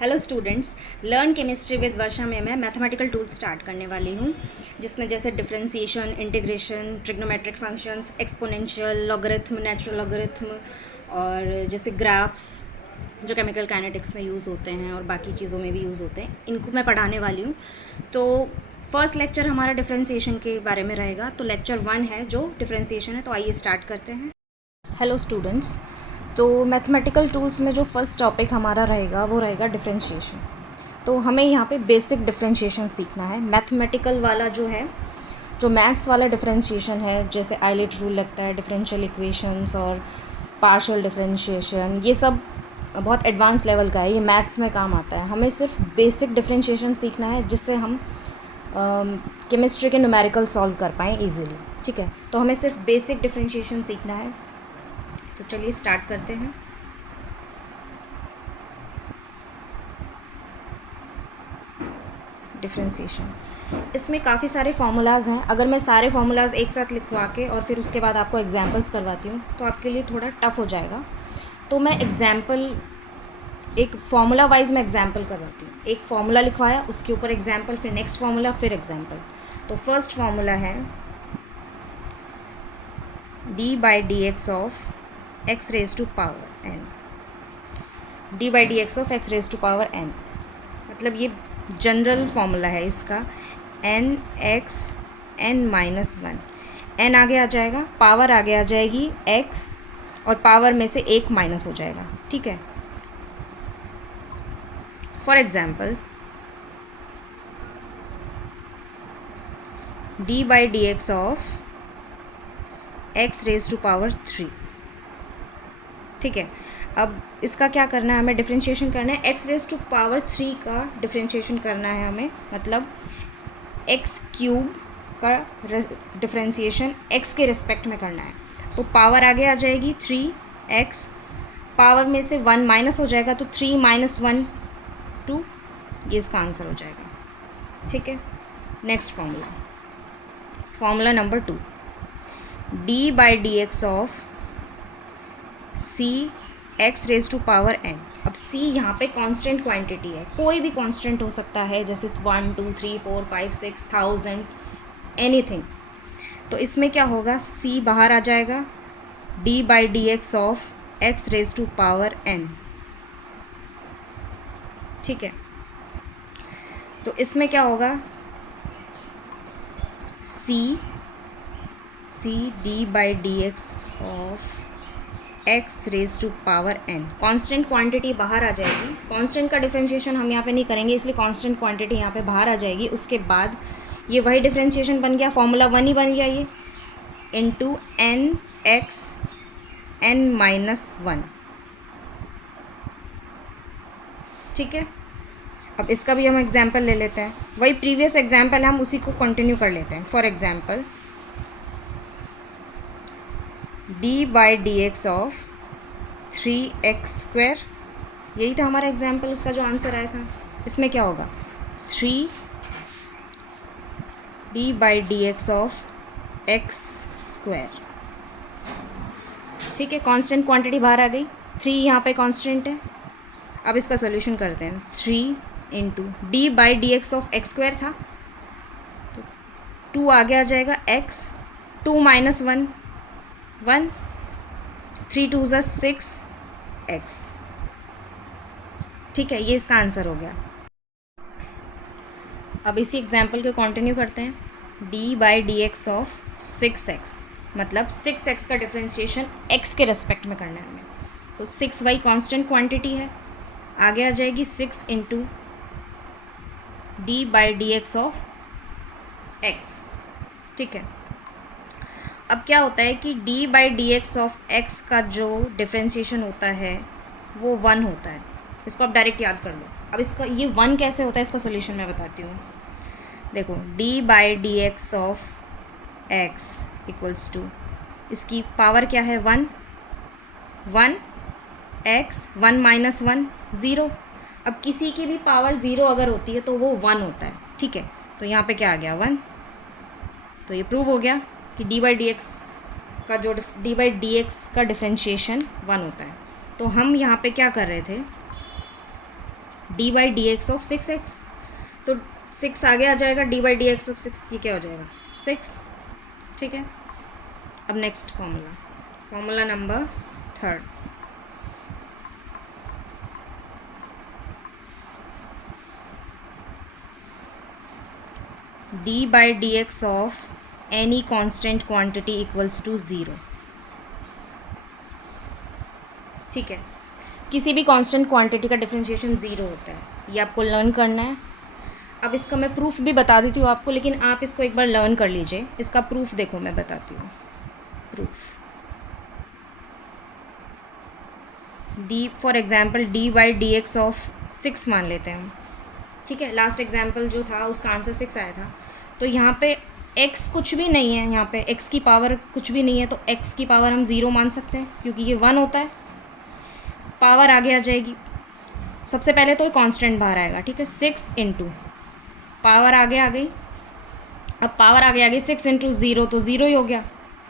Hello students, learn chemistry with Varsha में मैं mathematical tools start करने वाली हूँ, जिसमें जैसे differentiation, integration, trigonometric functions, exponential, logarithm, natural logarithm और जैसे ग्राफ्स जो केमिकल काइनेटिक्स में यूज़ होते हैं और बाकी चीज़ों में भी यूज़ होते हैं, इनको मैं पढ़ाने वाली हूँ। तो फर्स्ट लेक्चर हमारा डिफरेंशिएशन के बारे में रहेगा। तो लेक्चर 1 है जो डिफरेंशिएशन है। तो आइए स्टार्ट करते हैं। हेलो स्टूडेंट्स, तो मैथमेटिकल टूल्स में जो फर्स्ट टॉपिक हमारा रहेगा वो रहेगा डिफरेंशिएशन। तो हमें यहाँ पे बेसिक डिफरेंशिएशन सीखना है। मैथमेटिकल वाला जो है, जो मैथ्स वाला डिफरेंशिएशन है, जैसे आइलेट रूल लगता है, डिफरेंशियल इक्वेशंस और पार्शियल डिफरेंशिएशन, ये सब बहुत एडवांस लेवल का है, ये मैथ्स में काम आता है। हमें सिर्फ बेसिक डिफरेंशिएशन सीखना है जिससे हम केमिस्ट्री के न्यूमेरिकल सॉल्व कर पाएँ ईजिली। ठीक है, तो हमें सिर्फ बेसिक डिफरेंशिएशन सीखना है। तो चलिए स्टार्ट करते हैं। डिफरेंशिएशन, इसमें काफ़ी सारे फार्मूलाज हैं। अगर मैं सारे फार्मूलाज एक साथ लिखवा के और फिर उसके बाद आपको एग्जांपल्स करवाती हूँ तो आपके लिए थोड़ा टफ हो जाएगा। तो मैं एग्जांपल, एक फार्मूला वाइज मैं एग्जांपल करवाती हूँ। एक फार्मूला लिखवाया, उसके ऊपर एग्जांपल, फिर नेक्स्ट फार्मूला, फिर एग्जांपल। तो फर्स्ट फार्मूला है d by d x of x raise to power n. D by d x of x raise to power n, मतलब ये जनरल फॉर्मूला है इसका। N x n minus one, n आगे आ जाएगा, power आगे आ जाएगी एक्स, और पावर में से एक माइनस हो जाएगा। ठीक है, for example d by d x of x raise to power three. ठीक है, अब इसका क्या करना है, हमें डिफरेंशिएशन करना है। X raise to power three का डिफरेंशिएशन करना है हमें, मतलब एक्स क्यूब का डिफरेंशिएशन एक्स के रिस्पेक्ट में करना है। तो पावर आगे आ जाएगी थ्री एक्स, पावर में से वन माइनस हो जाएगा, तो थ्री माइनस वन टू, ये इसका आंसर हो जाएगा। ठीक है, next formula, formula number 2, d by d x of c x raise to power n. अब सी यहाँ पे कांस्टेंट क्वांटिटी है, कोई भी कांस्टेंट हो सकता है, जैसे 1 2 3 4 5 6 1000, एनीथिंग। तो इसमें क्या होगा, सी बाहर आ जाएगा, d by d x of x raise to power n. ठीक है, तो इसमें क्या होगा, c d by d x of x raise to power n. Constant quantity बाहर आ जाएगी, कांस्टेंट का डिफरेंशिएशन हम यहाँ पे नहीं करेंगे, इसलिए कांस्टेंट क्वांटिटी यहाँ पे बाहर आ जाएगी। उसके बाद ये वही डिफरेंशिएशन बन गया, फॉर्मूला 1 ही बन गया ये, into n x n minus one. ठीक है, अब इसका भी हम एग्जाम्पल ले लेते हैं, वही प्रीवियस एग्जाम्पल है, हम उसी को कंटिन्यू कर लेते हैं। For example d by d x of three x square, यही था हमारा एग्जाम्पल, उसका जो आंसर आया था। इसमें क्या होगा, three D by d x of x square. ठीक है, कांस्टेंट क्वांटिटी बाहर आ गई, थ्री यहाँ पे कांस्टेंट है। अब इसका सॉल्यूशन करते हैं, three into d by d x of x square था, तो टू आगे आ जाएगा x, two minus one one, three two ज़ा सिक्स एक्स। ठीक है, ये इसका आंसर हो गया। अब इसी एग्जाम्पल को कंटिन्यू करते हैं, d by d x of six x, मतलब सिक्स एक्स का डिफरेंशिएशन एक्स के रेस्पेक्ट में करना है हमें। तो सिक्स वाई कॉन्स्टेंट क्वान्टिटी है, आगे आ जाएगी six into d by d x of x. ठीक है, अब क्या होता है कि D by d x of x का जो डिफरेंशिएशन होता है वो वन होता है, इसको आप डायरेक्ट याद कर लो। अब इसका ये वन कैसे होता है, इसका सोल्यूशन मैं बताती हूँ। देखो, d by d x of x equals to, इसकी पावर क्या है, one, one x, one minus one zero. अब किसी की भी पावर ज़ीरो अगर होती है तो वो वन होता है। ठीक है, तो यहाँ पे क्या आ गया, वन। तो ये प्रूव हो गया कि डी बाई डी एक्स का जो डी बाई डी एक्स का डिफरेंशिएशन वन होता है। तो हम यहाँ पे क्या कर रहे थे, d by d x of 6x, तो 6 आगे आ जाएगा, d by d x of 6 ये क्या हो जाएगा 6, ठीक है। अब next formula number 3, d by d x of any constant quantity equals to 0, ठीक है। किसी भी कांस्टेंट क्वांटिटी का डिफरेंशिएशन 0 होता है, ये आपको लर्न करना है। अब इसका मैं प्रूफ भी बता देती हूँ आपको, लेकिन आप इसको एक बार लर्न कर लीजिए। इसका प्रूफ देखो मैं बताती हूँ। Proof D for example d by d x of 6 मान लेते हैं हम, ठीक है। लास्ट एग्जाम्पल जो था उसका आंसर 6 आया था, तो यहाँ पे x कुछ भी नहीं है, यहाँ पे x की पावर कुछ भी नहीं है, तो x की पावर हम 0 मान सकते हैं क्योंकि ये 1 होता है। पावर आगे आ जाएगी, सबसे पहले तो कांस्टेंट बाहर आएगा, ठीक है। 6 इंटू पावर आगे आ गई, अब पावर आगे आ गई 6 इंटू 0 तो 0 ही हो गया,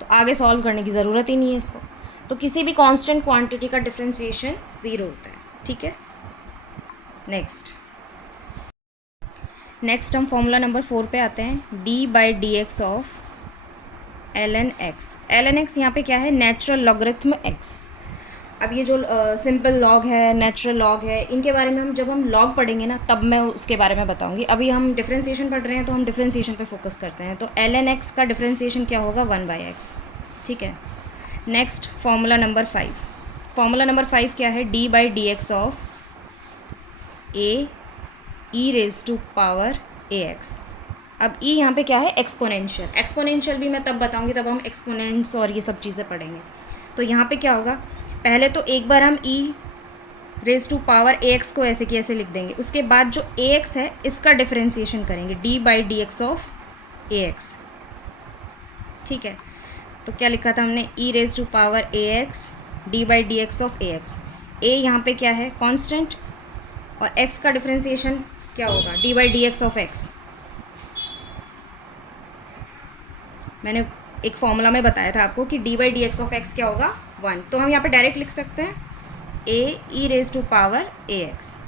तो आगे सॉल्व करने की ज़रूरत ही नहीं है इसको। तो किसी भी कांस्टेंट क्वांटिटी का डिफरेंशिएशन 0 होता है, ठीक है। नेक्स्ट हम फॉर्मूला नंबर 4 पे आते हैं। D by d x of l n x यहाँ पे क्या है, नेचुरल लॉगरिथम एक्स। अब ये जो सिंपल लॉग है, नेचुरल लॉग है, इनके बारे में जब हम लॉग पढ़ेंगे ना तब मैं उसके बारे में बताऊंगी। अभी हम डिफरेंशिएशन पढ़ रहे हैं तो हम डिफरेंशिएशन पे फोकस करते हैं। तो एल एन एक्स का डिफरेंशिएशन क्या होगा 1/x, ठीक है। Next formula number 5, formula number 5 क्या है, d by d x of a e raise to power a x. अब ई यहाँ पे क्या है, एक्सपोनेंशियल भी मैं तब बताऊंगी, तब हम एक्सपोनेंट्स और ये सब चीज़ें पढ़ेंगे। तो यहाँ पे क्या होगा, पहले तो एक बार हम e raise to power a x को ऐसे की ऐसे लिख देंगे, उसके बाद जो ए एक्स है इसका डिफरेंशिएशन करेंगे, d by d x of a x, ठीक है। तो क्या लिखा था हमने, e raise to power a x d by d x of a x. A यहाँ पे क्या है, कांस्टेंट, और एक्स का डिफरेंशिएशन क्या होगा, D by d x of x. मैंने एक फॉर्मूला में बताया था आपको कि D by d x of x क्या होगा 1, तो हम यहाँ पे डायरेक्ट लिख सकते हैं a e raise to power a x.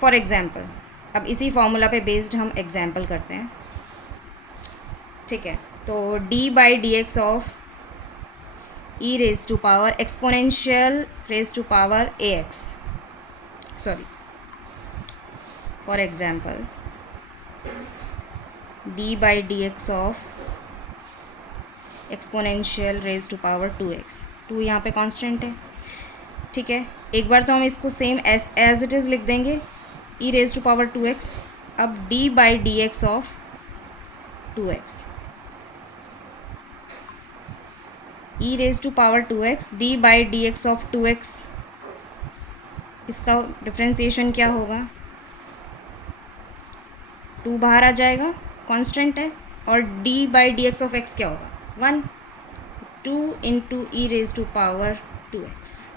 For example, अब इसी फॉर्मूला पे बेस्ड हम एग्जाम्पल करते हैं, ठीक है। तो d by d x of e raise to power exponential raise to power a x, sorry, for example d by d x of exponential raise to power 2x, 2 यहाँ पे constant है, ठीक है। एक बार तो हम इसको सेम एज इट इज़ लिख देंगे, ई रेज टू पावर 2x। अब d by d x of 2x, e raise to power 2x d by d x of 2x, इसका डिफरेंशिएशन क्या होगा, 2 बाहर आ जाएगा, कांस्टेंट है, और d by d x of x क्या होगा 1, 2 into e raise to power 2x।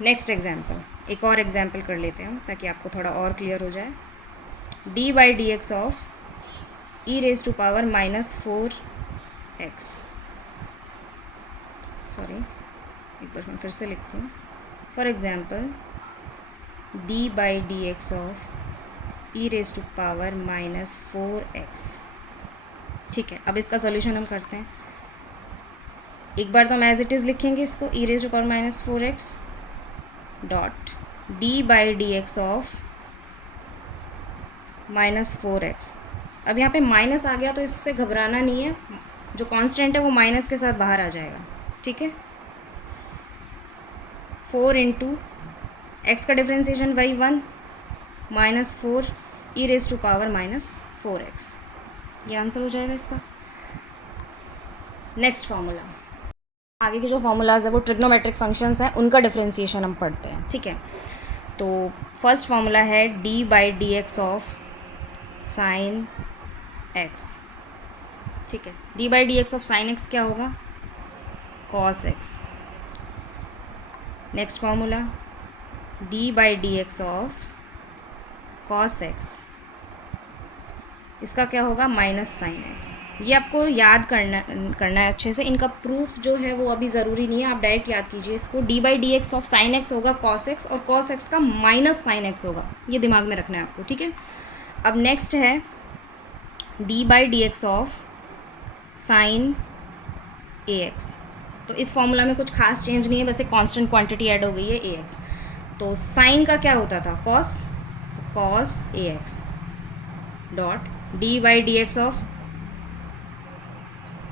Next example, एक और एग्जाम्पल कर लेते हैं ताकि आपको थोड़ा और क्लियर हो जाए। D by d x of e raise to power -4x, sorry एक बार मैं फिर से लिखती हूँ। For example d by d x of e raise to power -4x, ठीक है। अब इसका सॉल्यूशन हम करते हैं। एक बार तो हम एज इट इज़ लिखेंगे इसको, e raise to power -4x dot d by d x of -4x। अब यहाँ पे माइनस आ गया तो इससे घबराना नहीं है, जो कांस्टेंट है वो माइनस के साथ बाहर आ जाएगा, ठीक है। 4 इंटू एक्स का डिफरेंशिएशन वही 1 -4 ई रेज टू पावर -4x, ये आंसर हो जाएगा इसका। नेक्स्ट फार्मूला, आगे के जो फार्मूलाज है वो ट्रिग्नोमेट्रिक फंक्शंस हैं, उनका डिफरेंशिएशन हम पढ़ते हैं, ठीक है। तो फर्स्ट फार्मूला है d by d x of sine x, ठीक है। D by d x of sine x क्या होगा, cos x. Next formula D by d x of cos x, इसका क्या होगा माइनस साइन एक्स। ये आपको याद करना है अच्छे से। इनका प्रूफ जो है वो अभी ज़रूरी नहीं है, आप डायरेक्ट याद कीजिए इसको। d/dx ऑफ साइन एक्स होगा cos x, और cos x का माइनस साइन एक्स होगा, ये दिमाग में रखना है आपको, ठीक है। अब नेक्स्ट है d/dx ऑफ साइन ax। तो इस फॉर्मूला में कुछ खास चेंज नहीं है, बस एक कांस्टेंट क्वांटिटी ऐड हो गई है ax। तो साइन का क्या होता था, cos ax dot d/dx of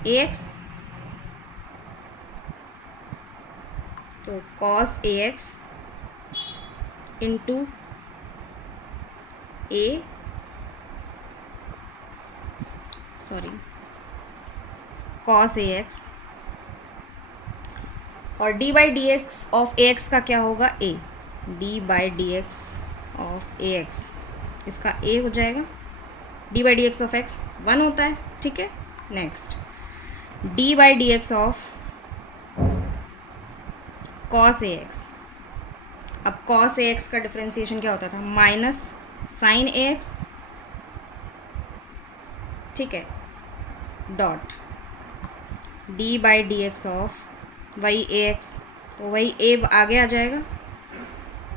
ax, तो cos ax into cos ax, और d/dx ऑफ ax का क्या होगा, a, d/dx ऑफ ax, इसका a हो जाएगा। d/dx ऑफ x 1 होता है, ठीक है। Next d/dx of cos ax। अब cos ax का डिफ्रेंसिएशन क्या होता था, माइनस साइन ax, ठीक है, डॉट d/dx ऑफ वही ax, तो वही a आगे आ जाएगा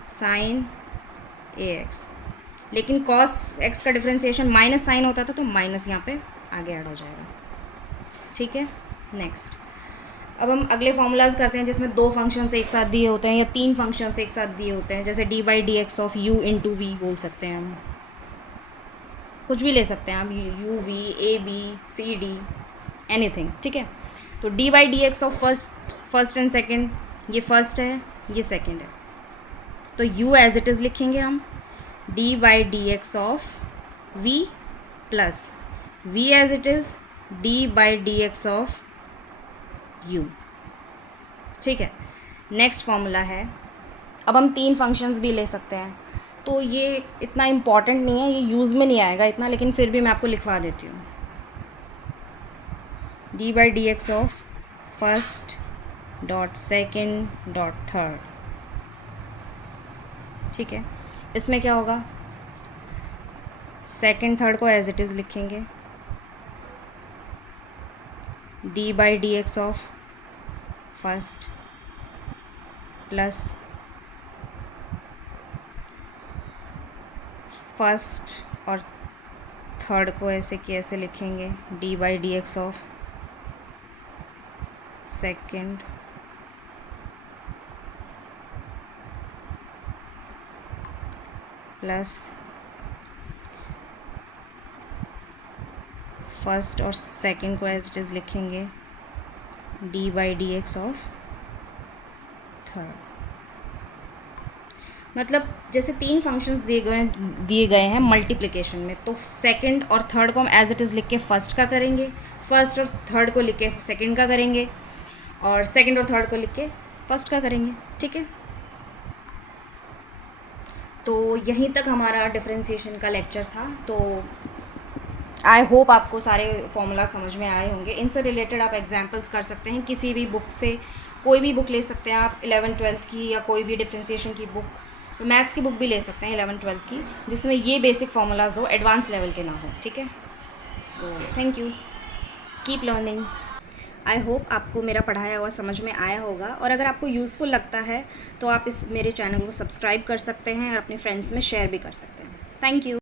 साइन ax, लेकिन cos x का डिफ्रेंसिएशन माइनस साइन होता था, तो माइनस यहाँ पे आगे ऐड हो जाएगा, ठीक है। नेक्स्ट अब हम अगले फॉर्मूलाज करते हैं जिसमें 2 फंक्शंस एक साथ दिए होते हैं या 3 फंक्शंस एक साथ दिए होते हैं। जैसे d/dx of u into we बोल सकते हैं हम, कुछ भी ले सकते हैं आप, u v a b c d anything, ठीक है। तो d/dx of first and second, ये फर्स्ट है ये सेकंड है, तो u एज इट इज़ लिखेंगे हम, d/dx of v plus v as it is d/dx of u, ठीक है। नेक्स्ट फॉर्मूला है, अब हम 3 फंक्शंस भी ले सकते हैं, तो ये इतना इम्पॉर्टेंट नहीं है, ये यूज़ में नहीं आएगा इतना, लेकिन फिर भी मैं आपको लिखवा देती हूँ। d/dx of first dot second dot third, ठीक है। इसमें क्या होगा, सेकेंड थर्ड को एज इट इज़ लिखेंगे, d/dx of first plus first और थर्ड को ऐसे कि ऐसे लिखेंगे, d/dx of second plus first और सेकेंड को एज इट इज़ लिखेंगे, d/dx ऑफ थर्ड। मतलब जैसे 3 फंक्शंस दिए गए हैं मल्टीप्लिकेशन में, तो सेकंड और थर्ड को हम एज इट इज़ लिख के फर्स्ट का करेंगे, फर्स्ट और थर्ड को लिख के सेकेंड का करेंगे, और सेकेंड और थर्ड को लिख के फर्स्ट का करेंगे, ठीक है। तो यहीं तक हमारा डिफरेंशिएशन का लेक्चर था। तो आई होप आपको सारे फॉर्मूला समझ में आए होंगे। इनसे रिलेटेड आप एग्जांपल्स कर सकते हैं किसी भी बुक से, कोई भी बुक ले सकते हैं आप, 11th-12th की या कोई भी डिफरेंशिएशन की बुक, मैथ्स की बुक भी ले सकते हैं 11th-12th की, जिसमें ये बेसिक फार्मूलाज हो, एडवांस लेवल के ना हो, ठीक है। तो thank you, keep learning. I hope आपको मेरा पढ़ाया हुआ समझ में आया होगा, और अगर आपको यूज़फुल लगता है तो आप इस मेरे चैनल को सब्सक्राइब कर सकते हैं और अपने फ्रेंड्स में शेयर भी कर सकते हैं। Thank you.